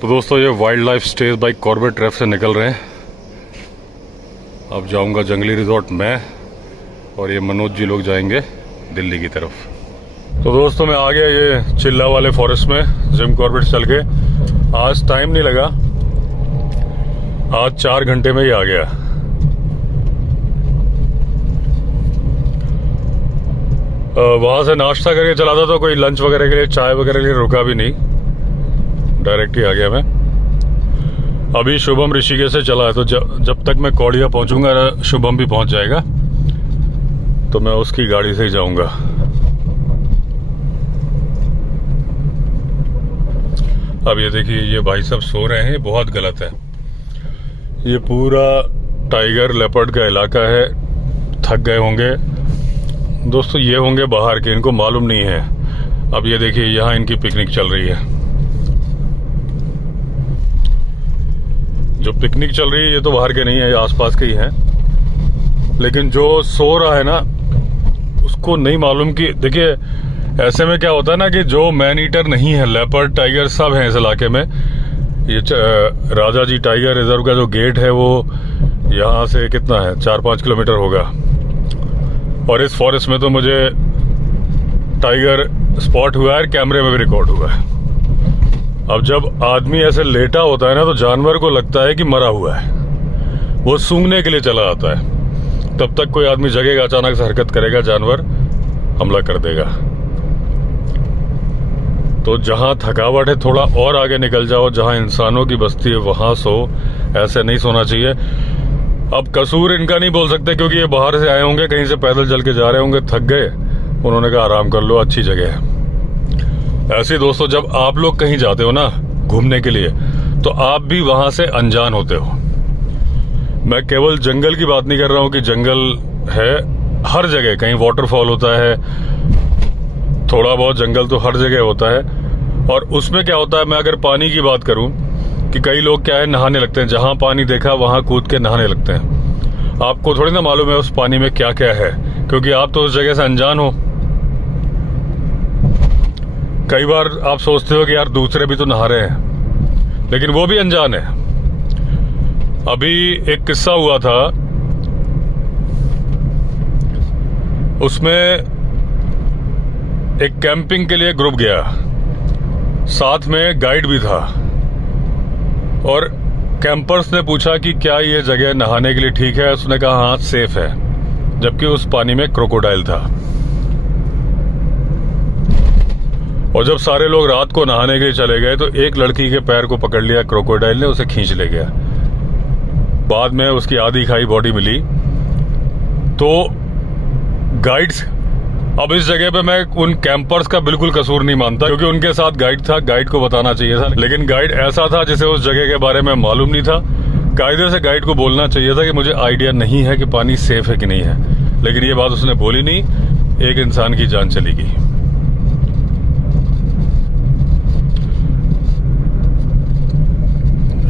तो दोस्तों ये wild life stage by Corbett trap से निकल रहे हैं। अब जाऊंगा जंगली रिजॉर्ट मैं और ये मनोज जी लोग जाएंगे दिल्ली की तरफ। तो दोस्तों मैं आ गया ये चिल्ला वाले फॉरेस्ट में जिम कॉर्बेट चल के। आज टाइम नहीं लगा, आज 4 घंटे में ही आ गया। वहां से नाश्ता करके चला था तो कोई लंच वगैरह के लिए चाय वगैरह के लिए रुका भी नहीं, डायरेक्ट ही आ गया मैं। अभी शुभम ऋषिकेश से चला है तो जब तक मैं कौड़िया पहुंचूंगा शुभम भी पहुंच जाएगा, तो मैं उसकी गाड़ी से ही जाऊंगा। अब ये देखिए ये भाई सब सो रहे हैं, बहुत गलत है। ये पूरा टाइगर लेपर्ड का इलाका है, थक गए होंगे दोस्तों। ये होंगे बाहर के, इनको मालूम नहीं है। अब ये देखिए यहाँ इनकी पिकनिक चल रही है। जो पिकनिक चल रही है ये तो बाहर के नहीं है, ये आसपास के ही हैं। लेकिन जो सो रहा है ना उसको नहीं मालूम कि देखिए ऐसे में क्या होता है ना कि जो मैन ईटर नहीं है, लेपर्ड टाइगर सब हैं इस इलाके में। ये राजा जी टाइगर रिजर्व का जो गेट है वो यहाँ से कितना है, 4-5 किलोमीटर होगा। और इस फॉरेस्ट में तो मुझे टाइगर स्पॉट हुआ है, कैमरे में भी रिकॉर्ड हुआ है। अब जब आदमी ऐसे लेटा होता है ना तो जानवर को लगता है कि मरा हुआ है, वो सूंघने के लिए चला आता है। तब तक कोई आदमी जगेगा, अचानक से हरकत करेगा, जानवर हमला कर देगा। तो जहां थकावट है थोड़ा और आगे निकल जाओ, जहां इंसानों की बस्ती है वहां सो, ऐसे नहीं सोना चाहिए। अब कसूर इनका नहीं बोल सकते क्योंकि ये बाहर से आए होंगे, कहीं से पैदल चल के जा रहे होंगे, थक गए, उन्होंने कहा आराम कर लो, अच्छी जगह है। ऐसे दोस्तों जब आप लोग कहीं जाते हो ना घूमने के लिए तो आप भी वहां से अनजान होते हो। मैं केवल जंगल की बात नहीं कर रहा हूं कि जंगल है हर जगह, कहीं वाटरफॉल होता है, थोड़ा बहुत जंगल तो हर जगह होता है। और उसमें क्या होता है, मैं अगर पानी की बात करूं कि कई लोग क्या है नहाने लगते हैं, जहां पानी देखा वहां कूद के नहाने लगते हैं। आपको थोड़ी ना मालूम है उस पानी में क्या क्या है, क्योंकि आप तो उस जगह से अनजान हो। कई बार आप सोचते हो कि यार दूसरे भी तो नहा रहे हैं, लेकिन वो भी अनजान है। अभी एक किस्सा हुआ था, उसमें एक कैंपिंग के लिए ग्रुप गया, साथ में गाइड भी था। और कैंपर्स ने पूछा कि क्या ये जगह नहाने के लिए ठीक है, उसने कहा हाँ सेफ है, जबकि उस पानी में क्रोकोडाइल था। और जब सारे लोग रात को नहाने के लिए चले गए तो एक लड़की के पैर को पकड़ लिया क्रोकोडाइल ने, उसे खींच ले गया। बाद में उसकी आधी खाई बॉडी मिली। तो गाइड्स, अब इस जगह पे मैं उन कैंपर्स का बिल्कुल कसूर नहीं मानता क्योंकि उनके साथ गाइड था, गाइड को बताना चाहिए था। लेकिन गाइड ऐसा था जिसे उस जगह के बारे में मालूम नहीं था। कायदे से गाइड को बोलना चाहिए था कि मुझे आइडिया नहीं है कि पानी सेफ है कि नहीं है, लेकिन ये बात उसने बोली नहीं, एक इंसान की जान चली गई।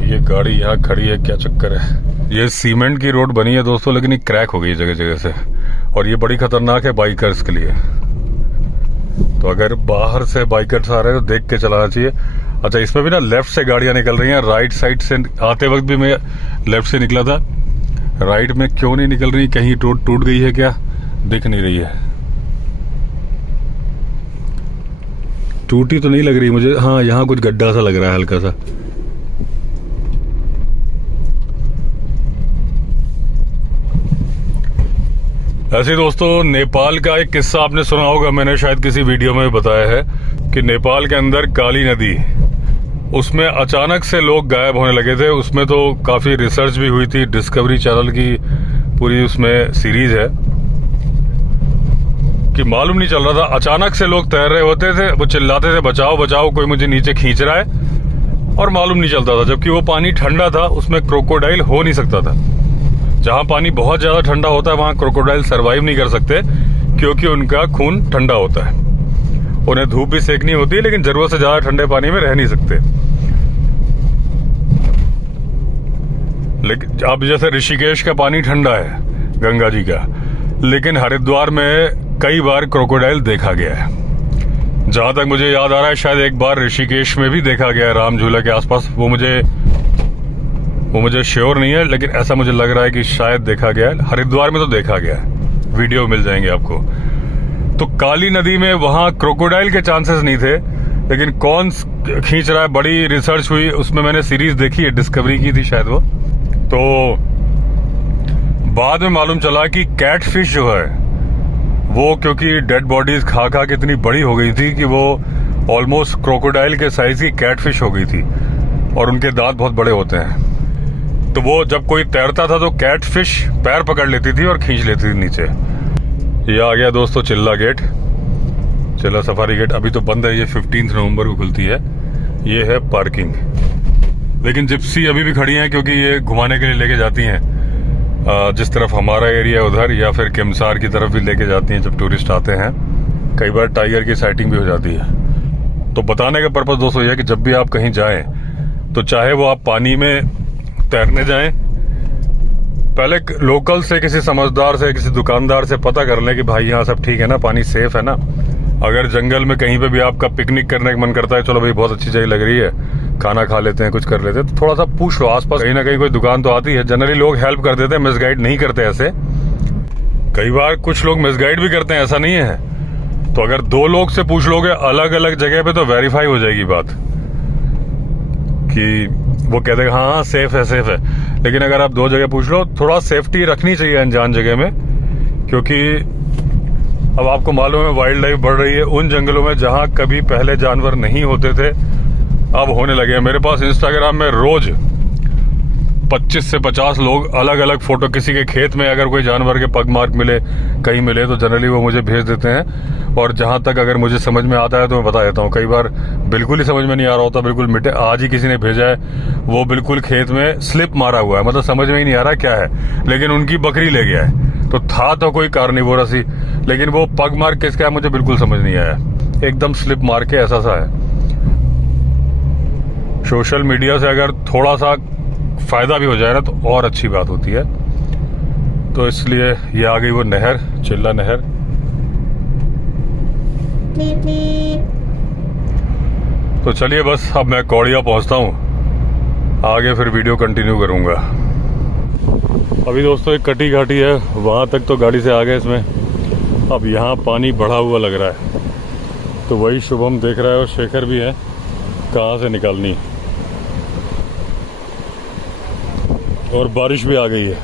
ये गाड़ी यहाँ खड़ी है, क्या चक्कर है। ये सीमेंट की रोड बनी है दोस्तों, लेकिन ये क्रैक हो गई जगह जगह से, और ये बड़ी खतरनाक है बाइकर्स के लिए। तो अगर बाहर से बाइकर्स आ रहे हैं तो देख के चलाना चाहिए। अच्छा इसमें भी ना लेफ्ट से गाड़ियां निकल रही हैं, राइट साइड से आते वक्त भी मैं लेफ्ट से निकला था, राइट में क्यों नहीं निकल रही, कहीं रोड टूट गई है क्या, दिख नहीं रही है। टूटी तो नहीं लग रही मुझे, हाँ यहाँ कुछ गड्ढा सा लग रहा है हल्का सा। ऐसे दोस्तों नेपाल का एक किस्सा आपने सुना होगा, मैंने शायद किसी वीडियो में बताया है कि नेपाल के अंदर काली नदी, उसमें अचानक से लोग गायब होने लगे थे। उसमें तो काफी रिसर्च भी हुई थी, डिस्कवरी चैनल की पूरी उसमें सीरीज है कि मालूम नहीं चल रहा था। अचानक से लोग तैर रहे होते थे, वो चिल्लाते थे बचाओ बचाओ, कोई मुझे नीचे खींच रहा है, और मालूम नहीं चलता था। जबकि वो पानी ठंडा था, उसमें क्रोकोडाइल हो नहीं सकता था। जहां पानी बहुत ज्यादा ठंडा होता है वहां क्रोकोडाइल सरवाइव नहीं कर सकते क्योंकि उनका खून ठंडा होता है, उन्हें धूप भी सेकनी होती है, लेकिन जरूरत से ज्यादा ठंडे पानी में रह नहीं सकते। लेकिन अब जैसे ऋषिकेश का पानी ठंडा है गंगा जी का, लेकिन हरिद्वार में कई बार क्रोकोडाइल देखा गया है। जहां तक मुझे याद आ रहा है शायद एक बार ऋषिकेश में भी देखा गया है राम झूला के आसपास। वो मुझे श्योर नहीं है, लेकिन ऐसा मुझे लग रहा है कि शायद देखा गया है। हरिद्वार में तो देखा गया है, वीडियो मिल जाएंगे आपको। तो काली नदी में वहां क्रोकोडाइल के चांसेस नहीं थे, लेकिन कौन खींच रहा है, बड़ी रिसर्च हुई। उसमें मैंने सीरीज देखी है, डिस्कवरी की थी शायद वो। तो बाद में मालूम चला कि कैटफिश जो है वो, क्योंकि डेड बॉडीज खा खा के इतनी बड़ी हो गई थी कि वो ऑलमोस्ट क्रोकोडाइल के साइज की कैटफिश हो गई थी, और उनके दांत बहुत बड़े होते हैं। तो वो जब कोई तैरता था तो कैटफिश पैर पकड़ लेती थी और खींच लेती थी नीचे। ये आ गया दोस्तों चिल्ला गेट, चिल्ला सफारी गेट। अभी तो बंद है, ये 15 नवंबर को खुलती है। ये है पार्किंग, लेकिन जिप्सी अभी भी खड़ी हैं क्योंकि ये घुमाने के लिए लेके जाती हैं जिस तरफ हमारा एरिया उधर, या फिर किमसार की तरफ भी लेके जाती हैं जब टूरिस्ट आते हैं। कई बार टाइगर की साइटिंग भी हो जाती है। तो बताने का पर्पस दोस्तों ये है कि जब भी आप कहीं जाएं तो चाहे वो आप पानी में तैरने जाएं, पहले लोकल से, किसी समझदार से, किसी दुकानदार से पता कर लें कि भाई यहाँ सब ठीक है ना, पानी सेफ है ना। अगर जंगल में कहीं पे भी आपका पिकनिक करने का मन करता है, चलो भाई बहुत अच्छी जगह लग रही है, खाना खा लेते हैं, कुछ कर लेते हैं, तो थोड़ा सा पूछ लो आसपास, कहीं ना कहीं कोई दुकान तो आती है। जनरली लोग हेल्प कर देते हैं, मिसगाइड नहीं करते ऐसे। कई बार कुछ लोग मिसगाइड भी करते हैं, ऐसा नहीं है। तो अगर 2 लोग से पूछ लोगे अलग अलग जगह पे तो वेरीफाई हो जाएगी बात, कि वो कहते हैं हाँ सेफ है, सेफ है। लेकिन अगर आप 2 जगह पूछ लो, थोड़ा सेफ्टी रखनी चाहिए अनजान जगह में, क्योंकि अब आपको मालूम है वाइल्ड लाइफ बढ़ रही है उन जंगलों में जहां कभी पहले जानवर नहीं होते थे, अब होने लगे हैं। मेरे पास इंस्टाग्राम में रोज 25 से 50 लोग अलग अलग फोटो, किसी के खेत में अगर कोई जानवर के पग मार्क मिले, कहीं मिले, तो जनरली वो मुझे भेज देते हैं। और जहां तक अगर मुझे समझ में आता है तो मैं बता देता हूँ। कई बार बिल्कुल ही समझ में नहीं आ रहा होता, बिल्कुल मिटे। आज ही किसी ने भेजा है, वो बिल्कुल खेत में स्लिप मारा हुआ है, मतलब समझ में ही नहीं आ रहा क्या है, लेकिन उनकी बकरी ले गया है। तो था तो कोई कार्निवोरस ही, लेकिन वो पग मार्क किसका है मुझे बिल्कुल समझ नहीं आया। एकदम स्लिप मार के ऐसा सा है। सोशल मीडिया से अगर थोड़ा सा फायदा भी हो जाए ना तो और अच्छी बात होती है। तो इसलिए ये आ गई वो नहर, चिल्ला नहर। तो चलिए बस अब मैं कौड़िया पहुंचता हूं, आगे फिर वीडियो कंटिन्यू करूंगा। अभी दोस्तों एक कटी घाटी है, वहां तक तो गाड़ी से आ गए इसमें। अब यहाँ पानी बढ़ा हुआ लग रहा है, तो वही शुभम देख रहा है और शेखर भी है कहाँ से निकालनी। और बारिश भी आ गई है।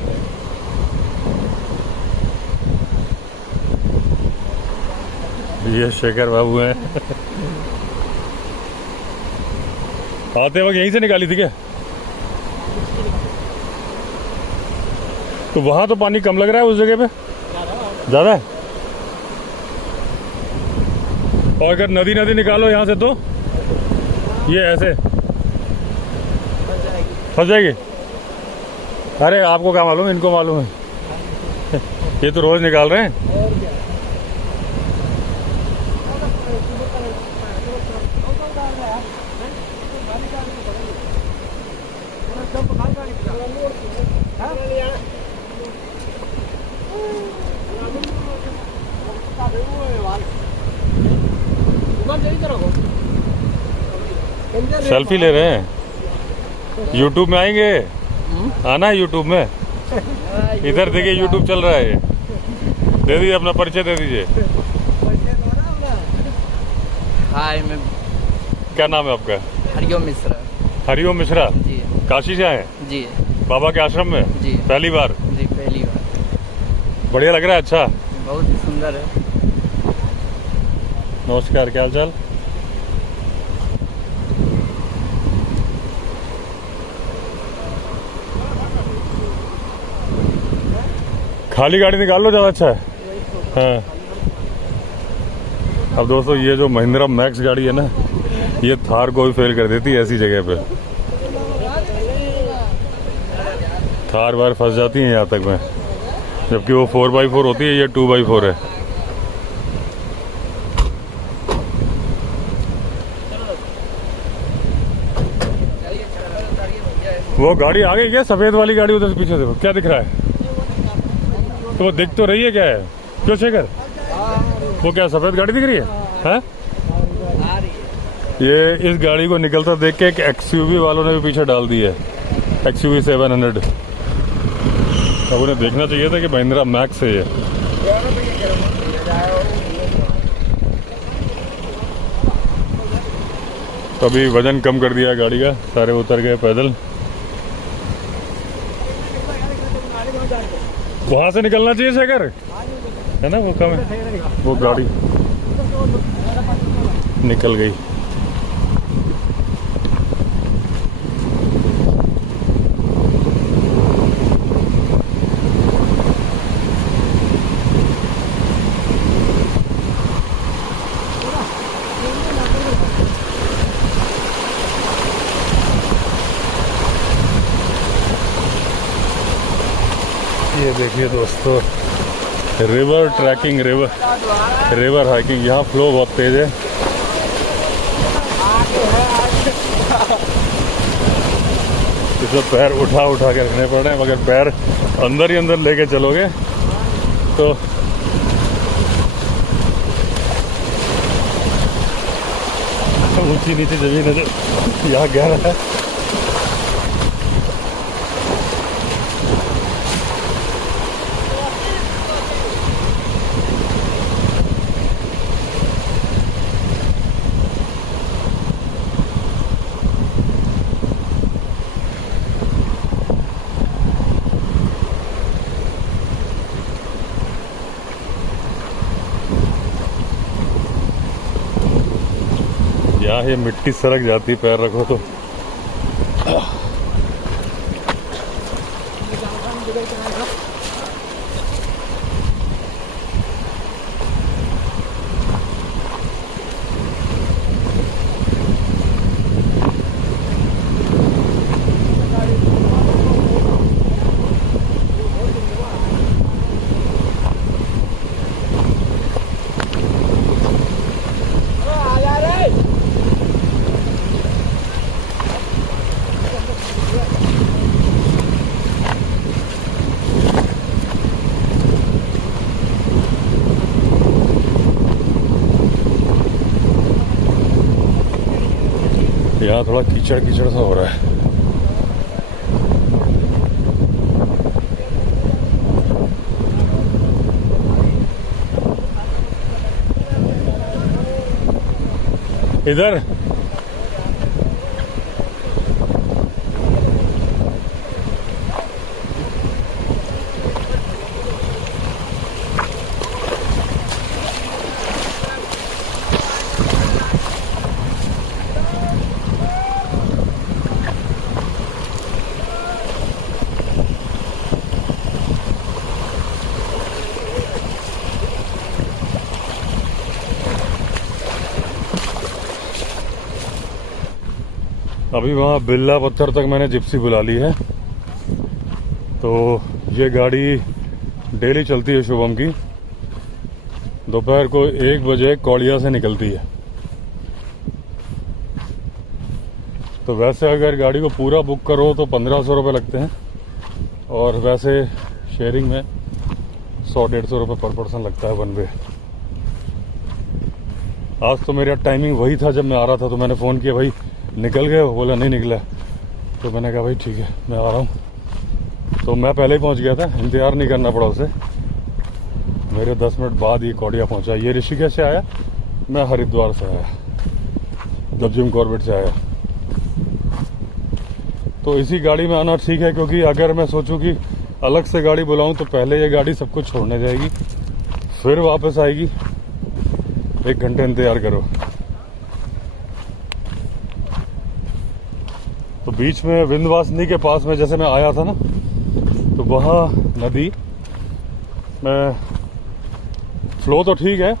ये शेखर बाबू हैं। आते वक्त यहीं से निकाली थी क्या? तो वहां तो पानी कम लग रहा है, उस जगह पे ज्यादा है। और अगर नदी नदी निकालो यहाँ से तो ये ऐसे फंस जाएगी। अरे आपको क्या मालूम, इनको मालूम है। ये तो रोज निकाल रहे हैं। सेल्फी ले रहे हैं, यूट्यूब में आएंगे। आना है यूट्यूब में, इधर देखिए यूट्यूब चल रहा है। दे दीजिए अपना परिचय, दे दीजिए। हाय, मैं क्या नाम है आपका? हरिओम मिश्रा। हरिओम मिश्रा जी। काशी से आए जी। बाबा के आश्रम में? जी। पहली बार? जी पहली बार। बढ़िया लग रहा है। अच्छा, बहुत ही सुंदर है। नमस्कार, क्या हाल चाल? खाली गाड़ी निकाल लो, ज़्यादा अच्छा है। हाँ। अब दोस्तों ये जो महिंद्रा मैक्स गाड़ी है ना, ये थार को भी फेल कर देती है ऐसी जगह पे। थार बार फंस जाती है यहाँ तक में, जबकि वो 4x4 होती है, ये 2x4 है। वो गाड़ी आ गई क्या? सफेद वाली गाड़ी उधर से पीछे देखो, क्या दिख रहा है? तो वो दिख तो रही है, क्या है? क्यों शेखर? वो क्या सफेद गाड़ी दिख रही है? हैं? ये इस गाड़ी को निकलता देख के एक XUV वालों ने भी पीछे डाल दी है, XUV 700। अब उन्हें देखना चाहिए था कि महिंद्रा मैक्स है ये। तो अभी वजन कम कर दिया गाड़ी का, सारे उतर गए पैदल। वहां से निकलना चाहिए शेखर, है ना, वो कम है, वो गाड़ी निकल गई। ये देखिए दोस्तों, रिवर ट्रैकिंग, रिवर हाइकिंग। यहाँ फ्लो बहुत तेज है। इसमें पैर उठा उठा के रखने पड़ रहे हैं, मगर पैर अंदर ही अंदर लेके चलोगे तो ऊंची नीची जमीन है जो यहाँ गहरा है। यहाँ ये मिट्टी सरक जाती, पैर रखो तो। यहाँ थोड़ा कीचड़ कीचड़ सा हो रहा है। इधर अभी वहाँ बिल्ला पत्थर तक मैंने जिप्सी बुला ली है। तो ये गाड़ी डेली चलती है शुभम की, दोपहर को 1 बजे कौड़िया से निकलती है। तो वैसे अगर गाड़ी को पूरा बुक करो तो 1500 रुपये लगते हैं, और वैसे शेयरिंग में 100-150 रुपये पर पर्सन लगता है वन वे। आज तो मेरा टाइमिंग वही था, जब मैं आ रहा था तो मैंने फ़ोन किया, भाई निकल गए हो? बोला नहीं निकला। तो मैंने कहा भाई ठीक है मैं आ रहा हूँ। तो मैं पहले ही पहुँच गया था, इंतज़ार नहीं करना पड़ा उसे। मेरे 10 मिनट बाद ये कौड़िया पहुँचा। ये ऋषिकेश से आया, मैं हरिद्वार से आया, जब जिम कॉर्बेट से आया। तो इसी गाड़ी में आना ठीक है, क्योंकि अगर मैं सोचूं कि अलग से गाड़ी बुलाऊं तो पहले ये गाड़ी सब कुछ छोड़ने जाएगी, फिर वापस आएगी। 1 घंटे इंतजार करो। तो बीच में विंध्यवासिनी के पास में जैसे मैं आया था ना, तो वहाँ नदी में फ्लो तो ठीक है,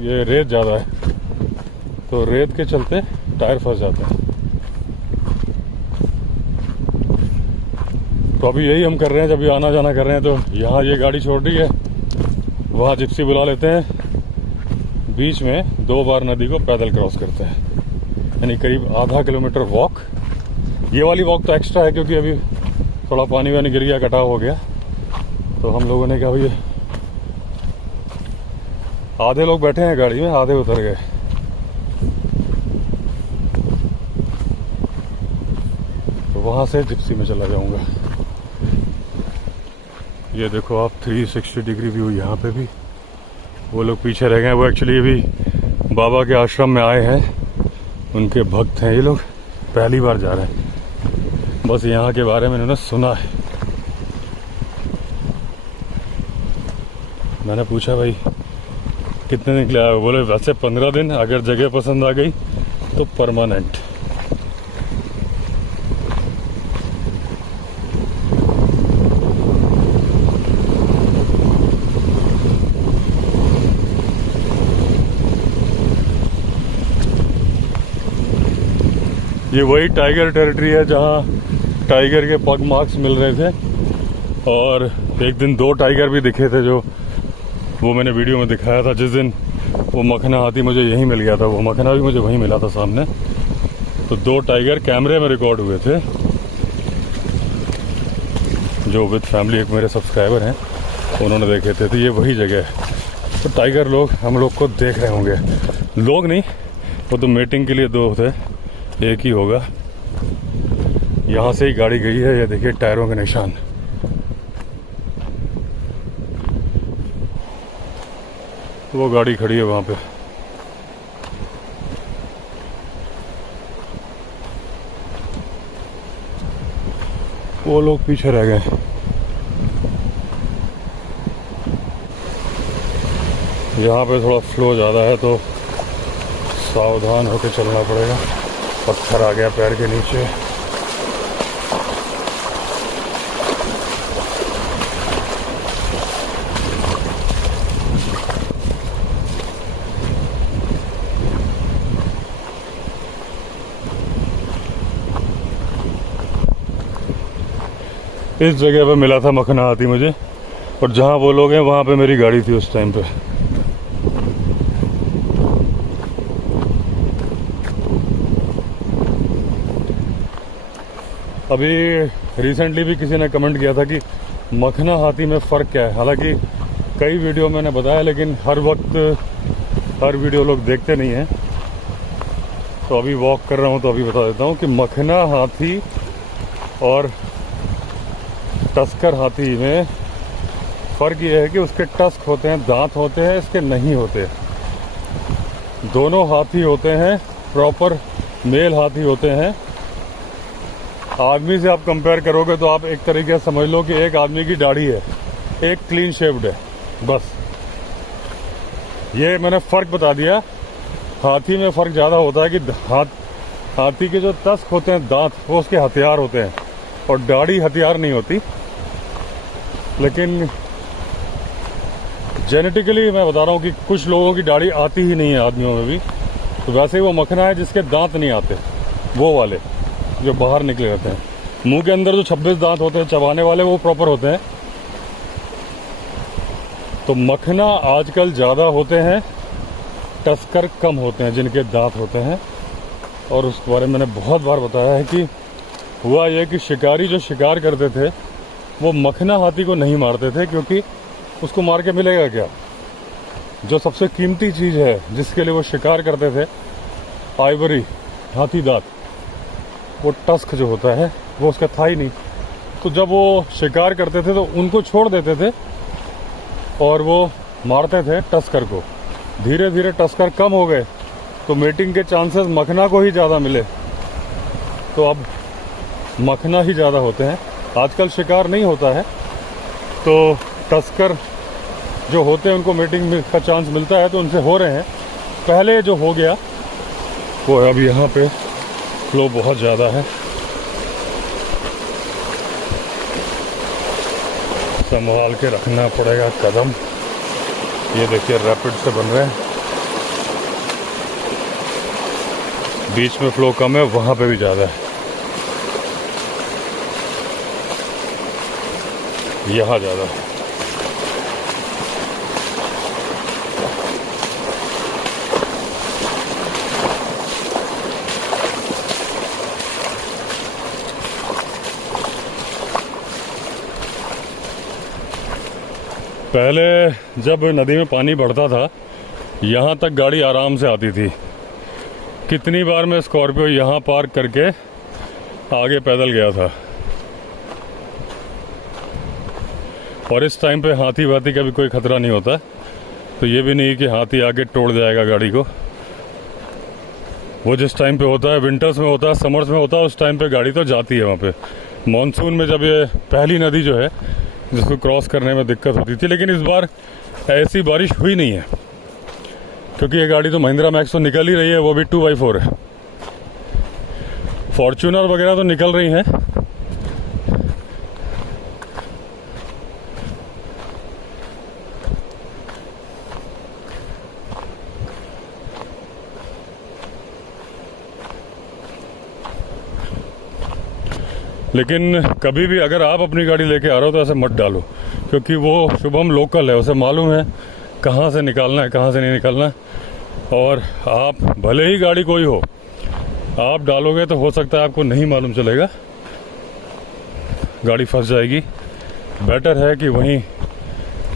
ये रेत ज़्यादा है, तो रेत के चलते टायर फंस जाते हैं। तो अभी यही हम कर रहे हैं, जब भी आना जाना कर रहे हैं तो यहाँ ये गाड़ी छोड़ दी है, वहाँ जिप्सी बुला लेते हैं, बीच में 2 बार नदी को पैदल क्रॉस करते हैं, यानी करीब आधा किलोमीटर वॉक। ये वाली वॉक तो एक्स्ट्रा है, क्योंकि अभी थोड़ा पानी वानी गिर गया, कटाव हो गया। तो हम लोगों ने कहा भाई, आधे लोग बैठे हैं गाड़ी में, आधे उतर गए। वहाँ से जिप्सी में चला जाऊँगा। ये देखो आप 360 डिग्री व्यू यहाँ पे भी। वो लोग पीछे रह गए, वो एक्चुअली अभी बाबा के आश्रम में आए हैं, उनके भक्त हैं ये लोग, पहली बार जा रहे हैं। बस यहाँ के बारे में इन्होंने सुना है। मैंने पूछा भाई कितने दिन के लिए आए हो? बोले वैसे 15 दिन, अगर जगह पसंद आ गई तो परमानेंट। ये वही टाइगर टेरिटरी है जहाँ टाइगर के पग मार्क्स मिल रहे थे, और एक दिन 2 टाइगर भी दिखे थे, जो वो मैंने वीडियो में दिखाया था। जिस दिन वो मखना हाथी मुझे यहीं मिल गया था, वो मखना भी मुझे वहीं मिला था सामने। तो 2 टाइगर कैमरे में रिकॉर्ड हुए थे, जो विद फैमिली एक मेरे सब्सक्राइबर हैं उन्होंने देखे थे। तो ये वही जगह है। तो टाइगर लोग हम लोग को देख रहे होंगे, लोग नहीं, वो तो मीटिंग के लिए 2 थे, एक ही होगा। यहाँ से ही गाड़ी गई है, ये देखिए टायरों के निशान। वो गाड़ी खड़ी है वहाँ पे। वो लोग पीछे रह गए। यहाँ पे थोड़ा फ्लो ज़्यादा है तो सावधान होकर चलना पड़ेगा। पत्थर आ गया पैर के नीचे। इस जगह पे मिला था मखना हाथी मुझे, और जहाँ वो लोग हैं वहाँ पे मेरी गाड़ी थी उस टाइम पे। अभी रिसेंटली भी किसी ने कमेंट किया था कि मखना हाथी में फ़र्क क्या है। हालांकि कई वीडियो मैंने बताया, लेकिन हर वक्त हर वीडियो लोग देखते नहीं हैं। तो अभी वॉक कर रहा हूँ तो अभी बता देता हूँ कि मखना हाथी और टस्कर हाथी में फ़र्क ये है कि उसके टस्क होते हैं, दांत होते हैं, इसके नहीं होते। दोनों हाथी होते हैं, प्रॉपर मेल हाथी होते हैं। आदमी से आप कंपेयर करोगे तो आप एक तरीके से समझ लो कि एक आदमी की दाढ़ी है, एक क्लीन शेव्ड है, बस। ये मैंने फ़र्क बता दिया। हाथी में फ़र्क ज़्यादा होता है कि हाथी के जो टस्क होते हैं, दांत, वो उसके हथियार होते हैं, और दाढ़ी हथियार नहीं होती। लेकिन जेनेटिकली मैं बता रहा हूँ कि कुछ लोगों की दाढ़ी आती ही नहीं है, आदमियों में भी। तो वैसे ही वो मखना है जिसके दांत नहीं आते, वो वाले जो बाहर निकले रहते हैं। मुंह के अंदर जो 26 दांत होते हैं चबाने वाले, वो प्रॉपर होते हैं। तो मखना आजकल ज़्यादा होते हैं, टस्कर कम होते हैं जिनके दांत होते हैं। और उस बारे में मैंने बहुत बार बताया है कि हुआ यह कि शिकारी जो शिकार करते थे वो मखना हाथी को नहीं मारते थे, क्योंकि उसको मार के मिलेगा क्या। जो सबसे कीमती चीज़ है जिसके लिए वो शिकार करते थे, आइवरी, हाथी दांत, वो टस्क जो होता है वो उसका था ही नहीं। तो जब वो शिकार करते थे तो उनको छोड़ देते थे और वो मारते थे टस्कर को। धीरे धीरे टस्कर कम हो गए तो मीटिंग के चांसेस मखना को ही ज़्यादा मिले, तो अब मखना ही ज़्यादा होते हैं। आजकल शिकार नहीं होता है तो टस्कर जो होते हैं उनको मीटिंग का चांस मिलता है, तो उनसे हो रहे हैं। पहले जो हो गया वो अब यहाँ पे फ्लो बहुत ज़्यादा है। संभाल के रखना पड़ेगा कदम। ये देखिए रैपिड से बन रहे हैं, बीच में फ्लो कम है, वहाँ पे भी ज़्यादा है, यहाँ ज़्यादा है। पहले जब नदी में पानी बढ़ता था, यहाँ तक गाड़ी आराम से आती थी। कितनी बार मैं स्कॉर्पियो यहाँ पार्क करके आगे पैदल गया था। और इस टाइम पे हाथी वाथी का भी कोई खतरा नहीं होता, तो ये भी नहीं कि हाथी आगे तोड़ जाएगा गाड़ी को। वो जिस टाइम पे होता है, विंटर्स में होता है, समर्स में होता है, उस टाइम पे गाड़ी तो जाती है वहाँ पे। मॉनसून में जब ये पहली नदी जो है जिसको क्रॉस करने में दिक्कत होती थी, लेकिन इस बार ऐसी बारिश हुई नहीं है, क्योंकि ये गाड़ी तो महिंद्रा मैक्स तो निकल ही रही है, वो भी 2x4 है। फॉर्च्यूनर वगैरह तो निकल रही हैं, लेकिन कभी भी अगर आप अपनी गाड़ी लेके आ रहे हो तो ऐसे मत डालो, क्योंकि वो शुभम लोकल है, उसे मालूम है कहाँ से निकालना है, कहाँ से नहीं निकालना है। और आप भले ही गाड़ी कोई हो, आप डालोगे तो हो सकता है आपको नहीं मालूम चलेगा, गाड़ी फंस जाएगी। बेटर है कि वहीं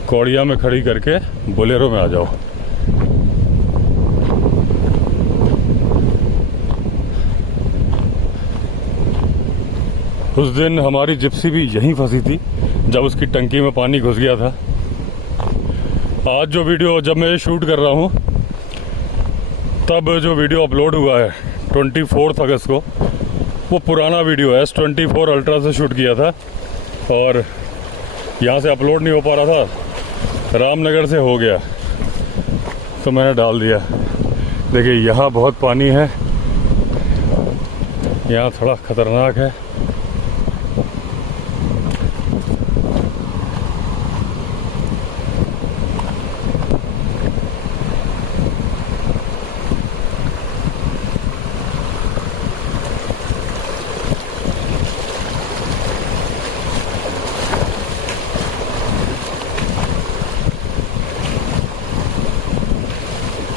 कौड़िया में खड़ी करके बोलेरो में आ जाओ। उस दिन हमारी जिप्सी भी यहीं फंसी थी जब उसकी टंकी में पानी घुस गया था। आज जो वीडियो, जब मैं ये शूट कर रहा हूँ, तब जो वीडियो अपलोड हुआ है 24 अगस्त को, वो पुराना वीडियो है, S24 अल्ट्रा से शूट किया था और यहाँ से अपलोड नहीं हो पा रहा था, रामनगर से हो गया तो मैंने डाल दिया। देखिए यहाँ बहुत पानी है, यहाँ थोड़ा खतरनाक है।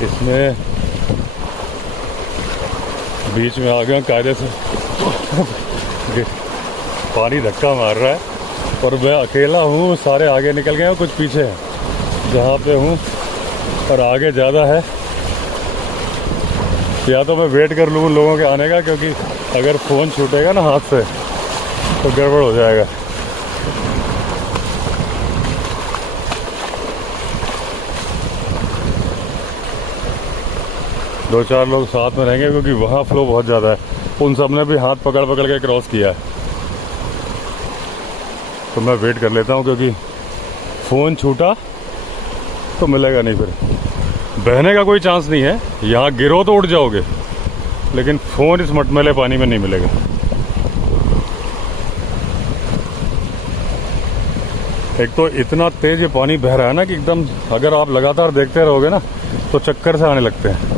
इसमें बीच में आ गया कायदे से पानी धक्का मार रहा है और मैं अकेला हूँ, सारे आगे निकल गए हैं, कुछ पीछे हैं जहाँ पे हूँ, और आगे ज़्यादा है। या तो मैं वेट कर लूँ उन लोगों के आने का, क्योंकि अगर फ़ोन छूटेगा ना हाथ से तो गड़बड़ हो जाएगा। दो चार लोग साथ में रहेंगे, क्योंकि वहाँ फ्लो बहुत ज़्यादा है। उन सब ने भी हाथ पकड़ पकड़ के क्रॉस किया है, तो मैं वेट कर लेता हूँ, क्योंकि फ़ोन छूटा तो मिलेगा नहीं, फिर बहने का कोई चांस नहीं है। यहाँ गिरो तो उड़ जाओगे, लेकिन फ़ोन इस मटमैले पानी में नहीं मिलेगा। एक तो इतना तेज़ ये पानी बह रहा है ना कि एकदम, अगर आप लगातार देखते रहोगे ना तो चक्कर से आने लगते हैं।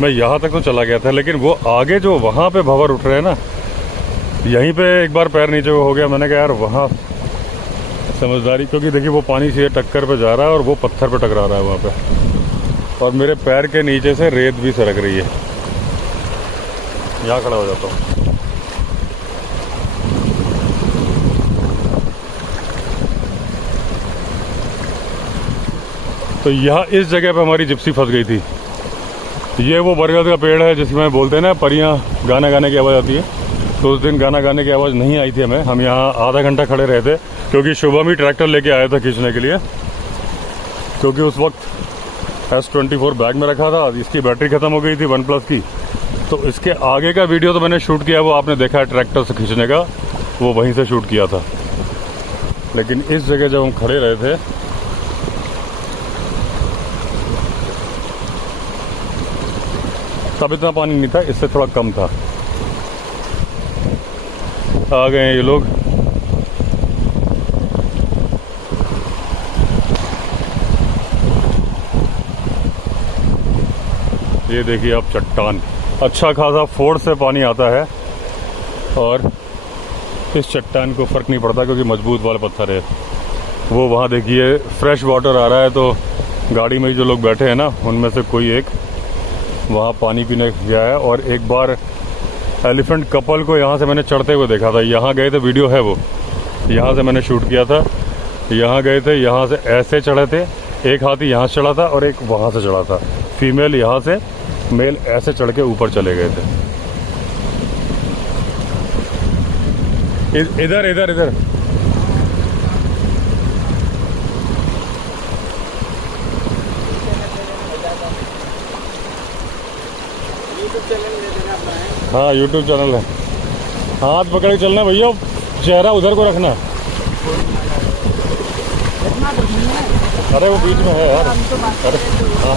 मैं यहाँ तक तो चला गया था, लेकिन वो आगे जो वहाँ पे भंवर उठ रहे हैं ना, यहीं पे एक बार पैर नीचे हो गया। मैंने कहा यार वहाँ समझदारी, क्योंकि देखिए वो पानी से टक्कर पे जा रहा है और वो पत्थर पे टकरा रहा है वहाँ पे, और मेरे पैर के नीचे से रेत भी सरक रही है। यहाँ खड़ा हो जाता हूँ। तो यहाँ इस जगह पे हमारी जिप्सी फंस गई थी। ये वो बरगद का पेड़ है जिसमें बोलते हैं ना परियां गाना गाने की आवाज़ आती है, तो उस दिन गाना गाने की आवाज़ नहीं आई थी हमें। हम यहाँ आधा घंटा खड़े रहे थे, क्योंकि शुभम ही ट्रैक्टर लेके आया था खींचने के लिए, क्योंकि उस वक्त S24 बैग में रखा था, इसकी बैटरी ख़त्म हो गई थी OnePlus की। तो इसके आगे का वीडियो तो मैंने शूट किया, वो आपने देखा है ट्रैक्टर से खींचने का, वो वहीं से शूट किया था। लेकिन इस जगह जब हम खड़े रहे थे, तब इतना पानी नहीं था, इससे थोड़ा कम था। आ गए हैं ये लोग। ये देखिए आप चट्टान, अच्छा खासा फोर्स से पानी आता है, और इस चट्टान को फर्क नहीं पड़ता क्योंकि मजबूत वाले पत्थर है। वो वहाँ देखिए फ्रेश वाटर आ रहा है, तो गाड़ी में जो लोग बैठे हैं ना, उनमें से कोई एक वहाँ पानी पीने गया है। और एक बार एलिफेंट कपल को यहाँ से मैंने चढ़ते हुए देखा था। यहाँ गए थे, वीडियो है वो, यहाँ से मैंने शूट किया था। यहाँ गए थे, यहाँ से ऐसे चढ़े थे, एक हाथी यहाँ से चढ़ा था और एक वहाँ से चढ़ा था। फीमेल यहाँ से, मेल ऐसे चढ़ के ऊपर चले गए थे। इधर इधर इधर हाँ यूट्यूब चैनल है। हाथ पकड़ के चलना भैया, चेहरा उधर को रखना। अरे वो बीच में है यार। अरे हाँ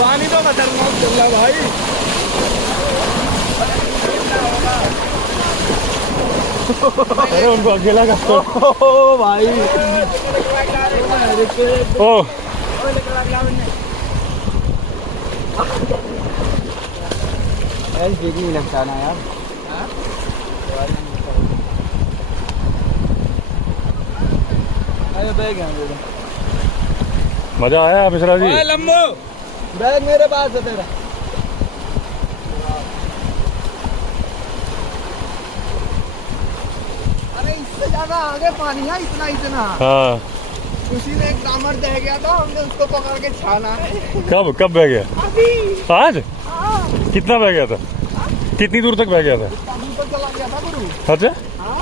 पानी तो खतरनाक चल रहा भाई। अरे उनको अकेला का ओ भाई ओ बिजली लगता ना यार। अरे बैग है मजा आया मिश्रा जी? लंबो बैग मेरे पास है तेरा। अरे इससे ज्यादा आगे पानी है, इतना इतना। हाँ उसी में एक डामर दह गया था, हमने उसको पकड़ के छाना है। कब बह गया? अभी आज? कितना बह गया था? कितनी दूर तक बह गया था? अभी तो चला गया था गुरु। अच्छा हाँ?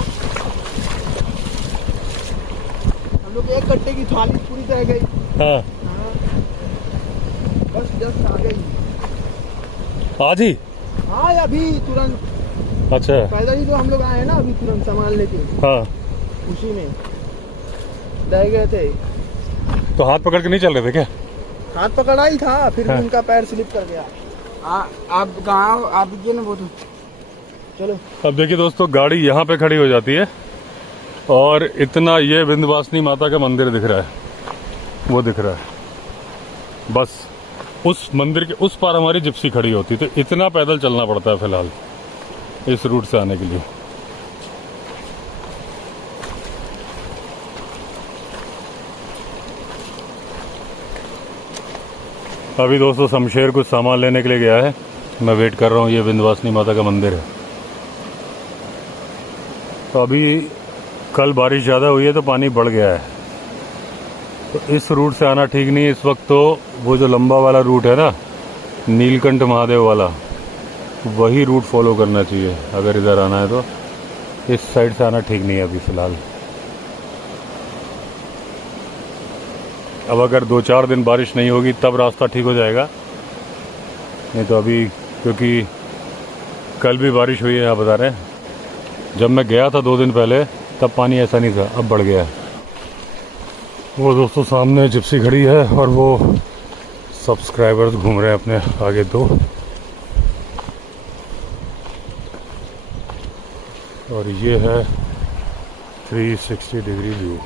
हम लोग एक कट्टे की थाली पूरी रह गई। हाँ बस जस्ट आ गई आज ही? हाँ अभी तुरंत। अच्छा पैदल ही तो हम लोग आए हैं ना अभी तुरंत सामान लेके। हाँ उसी में रह गए थे। तो हाथ पकड़ के नहीं चल रहे थे क्या? हाथ पकड़ा ही था, फिर भी हाँ। उनका पैर स्लिप कर गया। आप कहाँ आप ये ना बोलो। चलो अब देखिए दोस्तों, गाड़ी यहाँ पे खड़ी हो जाती है और इतना ये विंध्यवासिनी माता का मंदिर दिख रहा है, वो दिख रहा है। बस उस मंदिर के उस पार हमारी जिप्सी खड़ी होती, तो इतना पैदल चलना पड़ता है फिलहाल इस रूट से आने के लिए। अभी दोस्तों शमशेर कुछ सामान लेने के लिए गया है, मैं वेट कर रहा हूँ। ये विंध्यवासिनी माता का मंदिर है। तो अभी कल बारिश ज़्यादा हुई है तो पानी बढ़ गया है, तो इस रूट से आना ठीक नहीं है इस वक्त। तो वो जो लंबा वाला रूट है ना, नीलकंठ महादेव वाला, वही रूट फॉलो करना चाहिए अगर इधर आना है। तो इस साइड से आना ठीक नहीं है अभी फ़िलहाल। अब अगर 2-4 दिन बारिश नहीं होगी तब रास्ता ठीक हो जाएगा, नहीं तो अभी, क्योंकि कल भी बारिश हुई है आप बता रहे हैं। जब मैं गया था 2 दिन पहले तब पानी ऐसा नहीं था, अब बढ़ गया है। वो दोस्तों सामने जिप्सी खड़ी है और वो सब्सक्राइबर्स घूम रहे हैं अपने आगे 2, और ये है 360 डिग्री व्यू।